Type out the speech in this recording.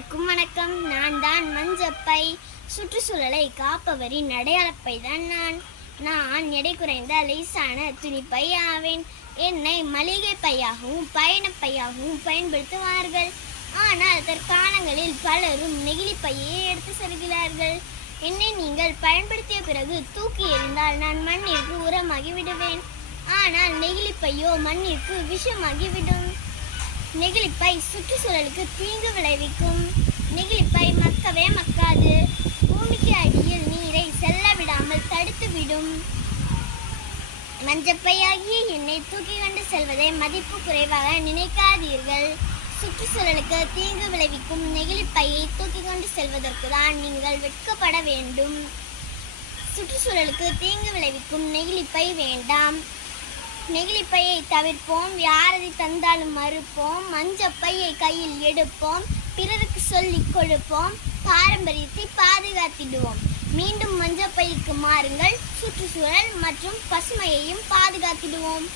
அனைவருக்கும் வணக்கம். நான் தான் மஞ்சப்பை. சுற்றுச்சூழலை காப்பவரின் அடையாளப்பை தான் நான் எடை குறைந்த லேசான துணிப்பை ஆவேன். என்னை மளிகை பையாகவும் பயணப்பையாகவும் பயன்படுத்துவார்கள். ஆனால் தற்காலங்களில் பலரும் நெகிழி பையை எடுத்து செல்கிறார்கள். என்னை நீங்கள் பயன்படுத்திய பிறகு தூக்கி எறிந்தால் நான் மண்ணிற்கு உரமாகி விடுவேன். ஆனால் நெகிழி பையோ மண்ணிற்கு விஷமாகிவிடும். நெகிழிப்பை சுற்றுச்சூழலுக்கு தீங்கு விளைவிக்கும். நெகிழிப்பை மக்கவே மக்காது. பூமிக்கு அடியில் நீரை செல்ல விடாமல் தடுத்துவிடும். மஞ்சப்பையாகிய என்னை தூக்கி கொண்டு செல்வதை மதிப்பு குறைவாக நினைக்காதீர்கள். சுற்றுச்சூழலுக்கு தீங்கு விளைவிக்கும் நெகிழிப்பையை தூக்கி கொண்டு செல்வதற்கு தான் நீங்கள் வெட்கப்பட வேண்டும். சுற்றுச்சூழலுக்கு தீங்கு விளைவிக்கும் நெகிழிப்பை வேண்டாம். நெகிழிப்பையை தவிர்ப்போம். யாரதை தந்தாலும் மறுப்போம். மஞ்சப்பையை கையில் எடுப்போம். பிறருக்கு சொல்லிக் கொடுப்போம். பாரம்பரியத்தை பாதுகாத்திடுவோம். மீண்டும் மஞ்சப்பைக்கு மாறுங்கள். சுற்றுச்சூழல் மற்றும் பசுமையையும் பாதுகாத்திடுவோம்.